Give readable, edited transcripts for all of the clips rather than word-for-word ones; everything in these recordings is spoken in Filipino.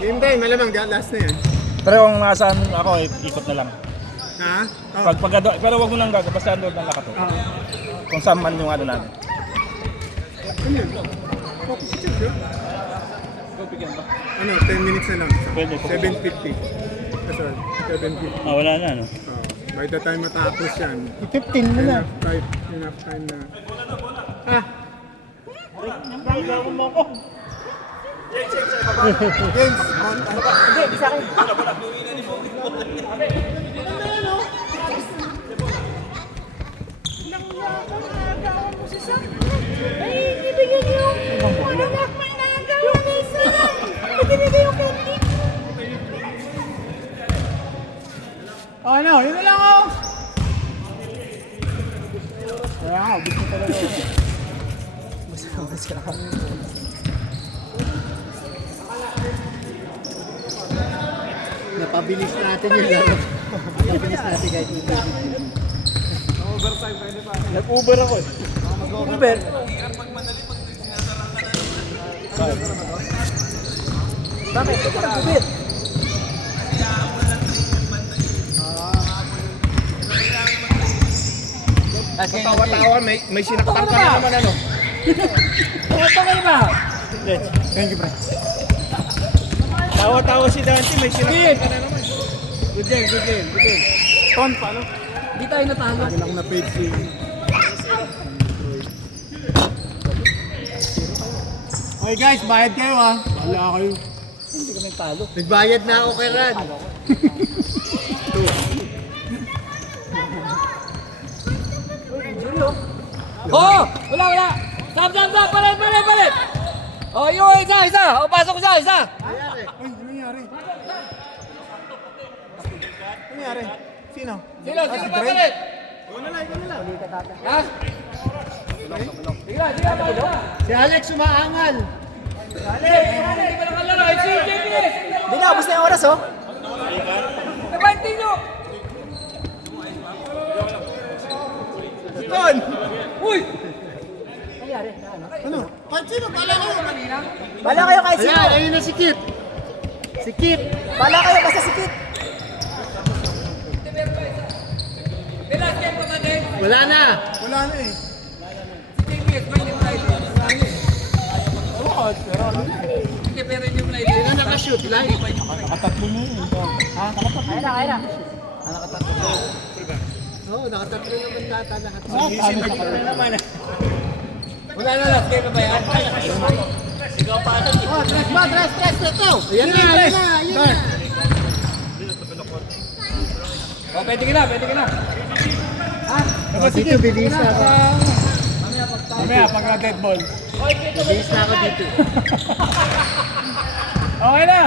Game time, malamang last na yan. Pero kung nasaan ako, ikot na lang. Ha? Oh. Pero wag mo nang gagawin, basta doon lang nakato. Kung saan man yung ano namin. Ano yun? Coffee kitchen, bro? Ano, 10 minutes na lang. Pwede, 7:50. Sorry, 7:50. Ah, wala na, no? By the time matapos yan, 15 mo na. enough time na. Ah! Gagawin mo ako. Games! Hindi, di sa akin. Ay, ibigay niyo. Wala na akong nagawa na isa lang. Ibigay yung candy. Ano, yun na lang ako. Kaya nga, gusto talaga. Basta ka. Napabilis natin yung laro. Napabilis natin kahit ito. Nag-Uber ako eh. Uber. Bakit? Ito ka nag-Uber. Tawa-tawa, may sinaktan ka na naman ano. Ito kayo ba? Thank you, pre. Tawa-tawa si Dante, may sinaktan ka na naman. Good game. Ton, paano? Di tayo natalo. Lagi lang na page si... Okay guys, bayad kayo ha. Wala kayo. Hindi kami talo. Nagbayad na ako kay Rad. Oh! Wala! Stop! Palit! Oh, yung isa! Oh, pasok isa! Ay, ano nangyari? Ano nangyari? Sino? Sino papalit? Ikaw na lang. Ha? Sige, palit. Si Alex umaangal. Hindi pa nakalaro. Ay, si JPS! Hindi na, abos na yung oras oh. Nabanti nyo! Ton! Uy! Ano? Kahit sino, bala kayo. Bala kayo kahit sino! Ayan, ayun na si Kit. Si Kit. Bala kayo basta si Kit! Bilas kayo pa din! Wala na eh. Si JPS, may hindi mo na ito. Hindi, pero hindi mo na ito. Sino nakashoot? Live. Nakatatlo mo yun. Kaya na. Oo, nakatatlo naman data lahat. Wala na, last game na ba yan? Ikaw pa ano? Oh, tres. Ito. Ayan na. Oh, pwede ka na. Dito, bilis na ako. Mamaya, pag na-dead ball. Bilis na ako dito. Okay na!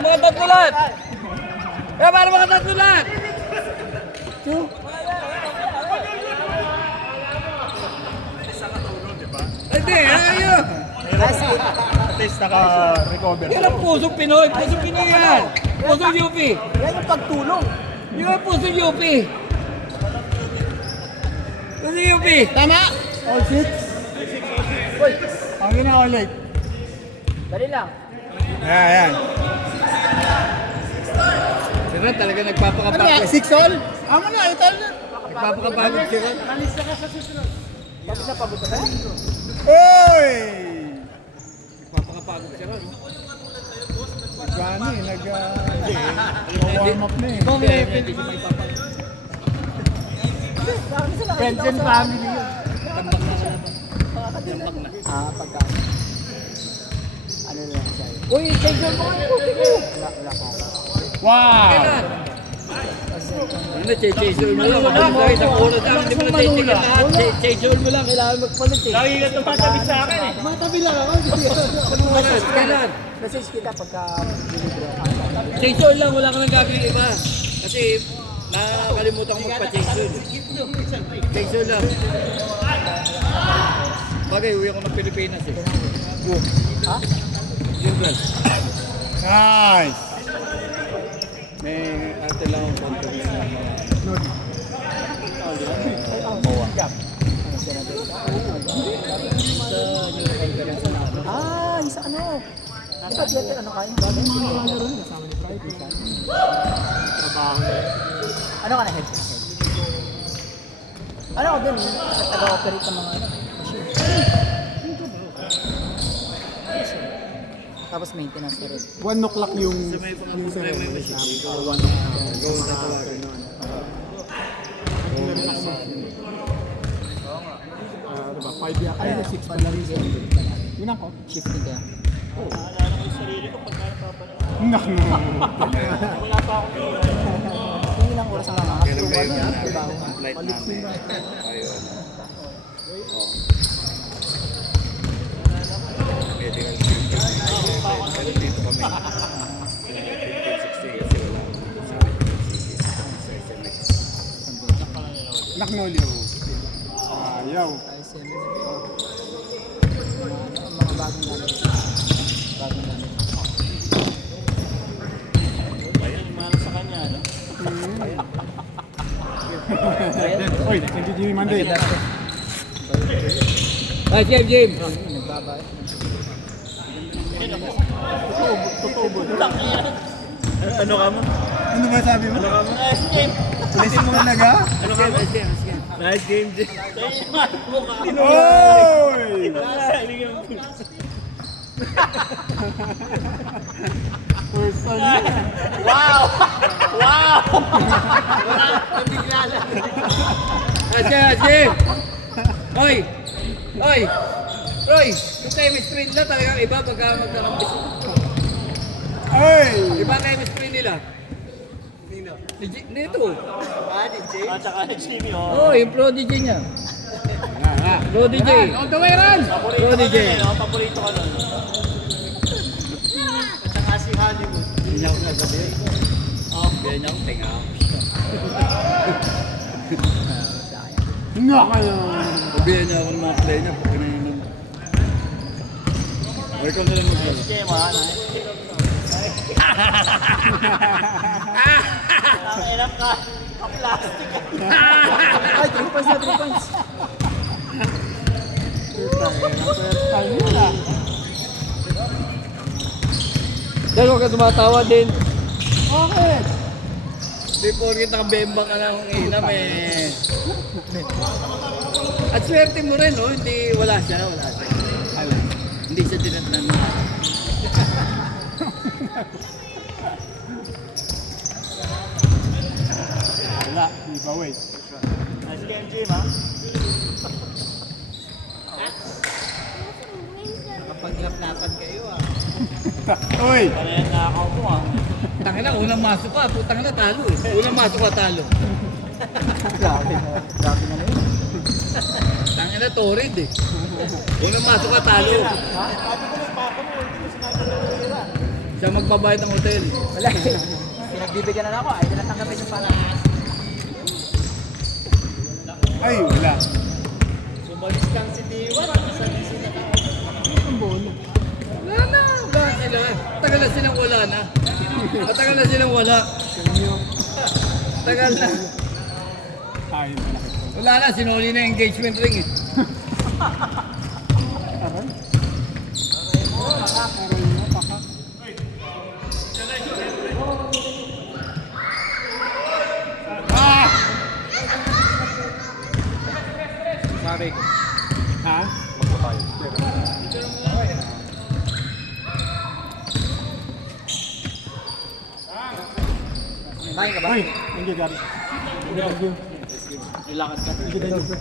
Mga tatulan! Kaya paano mga tatulan? Hindi, ayun! At least naka-recover. Yan ang pusong Pinoy! Pusong Pinoy yan! Pusong UP! Yan yung pagtulong. Yan ang pusong UP! Pusong UP! Tama? All six? Ang gina ulit. Dali lang. Ayan. Sira talaga nagpapakapagod. Ano ba? 6 all? Ang ano, ito na. Nagpapakapagod sira. Tapos na pagod na. Oy! Nagpapakapagod sira. Gani, nag-warm up na eh. Pwede siya may papagod. Friends and family yun. Tambak na ka na. Pagka. Ano lang sa'yo? Uy, tension mo kayo. Wala ka. Wow! Kailan? Ano, chase-chase mo lang. Magkakay sa oras lang. Hindi mo na chase lahat. Chase mo lang. Kailangan magpalit eh. Lagi ka tumatabi sa akin eh. Matabi lang ako. Kailan? Message kita pagka binibro. Chase lang. Wala ka nang gagawin iba. Kasi nakakalimutan ko magpa-chase. Chase lang. Bagay, uwi ako ng Pilipinas eh. Ha? Yun lang. Nice! May ate lang akong konto. Dapat yan, ano kayo? Mga ano rin, kasama ni Pride. Trabaho na. Ano ka na head? Ano ko dun, taga-operate ng mga ano, machine. Tapos maintenance na rin. 1 o'clock yung ceremony namin. 1 o'clock. Go sa tawagan nun. Diba? 5 yan. Ay, 6 pa lang. Yun ako. Shifting kaya. Hindi lang oras ang mga after 1 na, diba? Paliksin na. Naknolyo. Ayaw. ISM. Mga bagong gamit. Bagong gamit. Oy, hindi Jimmy Monday. Ay, Jim. Nagbabayad. Ano ka mo? Ano ba sabi mo? Nice mo talaga? Nice game, Jay. Oy! First time. Jim. Oy. Roy, yung chemistry nila talagang iba pagka magkakambis. Oy! Iba ang chemistry nila. Nito. At saka ni Jimmy, oh. Oh, yung prodigy niya. Prodigy. On the way, run! Prodigy. Paborito ka nun. At saka si Hollywood. Hindi niya ako nasabihin. Hindi niya ako tinga. Nga kayo! Sabihin niya ako ng mga play niya. Pag kinainom. Or ikaw na lang magbala. Game, ha? Ang ilang ka. Ang plastic. Ay, 3 points na, 3 points. First time yun ah. Dahil huwag ka tumatawa din. Okay! Di porkit nakabembang ka na kung inam eh. At swerte mo rin, no? Hindi, wala siya. Hindi siya dinatnan mo. Wala, di ba wait? Nice game, Jim, ha? Kapag-lapan kayo ah. Uy! Ano yan, nakakaw mo, ha? Tangin na, unang masok ka. Putang na, talo eh. Unang masok ka, talo. Grabe na. Grabe na yun. Tangin na, torrid eh. Unang masok ka, talo. Siya magbabayad ng hotel. Wala eh. Pinagbibigyan na ako. Ay, natanggapin yung pala. Ay, wala. Sumalis kang si Diwan. Wala na. Wala sila. Tagal na silang wala na. Matagal na silang wala. Tagal na. Ay, malaki. Wala na. Sinuli na yung engagement ring eh. Aray. Aray mo, paka. Ah! Sabi ko. Ha? Kain ka ba? Ay, thank you, Gary. Thank you. Ilakad ka.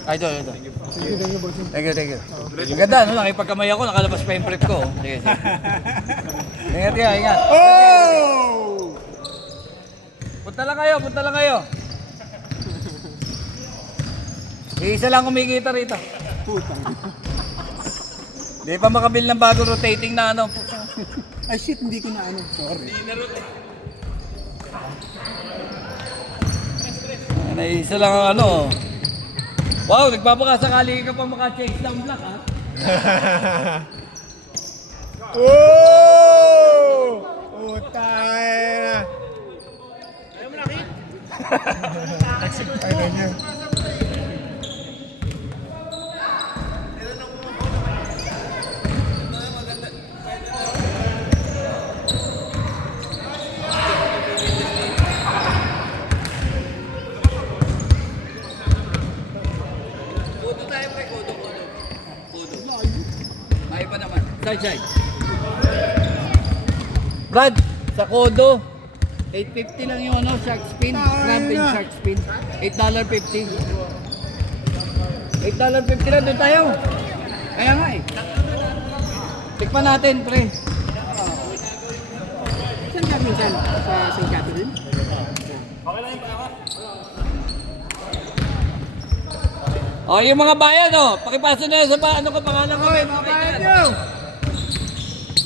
Ay, ito. Thank you, boss. Thank you. Ang ganda, no? Nakipagkamay ako, nakalabas pa yung prep ko. Sige. Ingat kayo, ingat. Oh! Punta lang kayo. Isa lang kumikita rito. Putang. Hindi pa makabili ng bago rotating na ano. Ay, shit, hindi ko na ano. Sorry. Isa lang ang ano. Wow, nagpapakasakali ka pang maka-change ng block ha. Oh! Putay! Ayaw mo nakit? Ay, ganyan. side side. Brad, sa Kodo, 850 lang yung ano, shark spin. Crab and shark spin. $8.50. $8.50 lang, doon tayo. Kaya nga eh. Tikpan natin, pre. Saan ka minsan? Sa St. Catherine? Oh, yung mga bayan, oh. Pakipasa na yan sa ano ka pangalan ko. Okay, mga bayan nyo!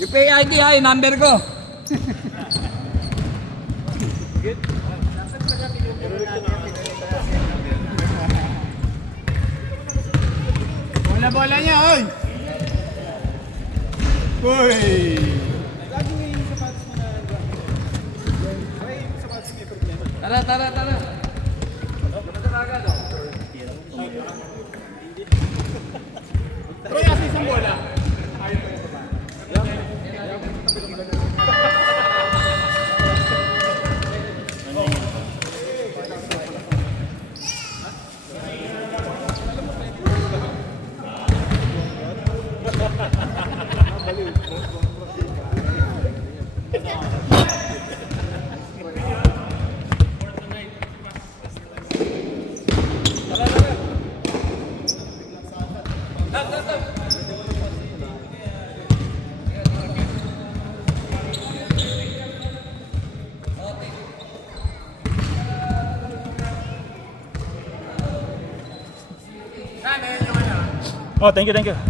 Yung pay ID ha, yung number ko. Bola-bola niya, oy! Uy! Tara, tara, tara. Pero yung isang bola. Oh, thank you, thank you.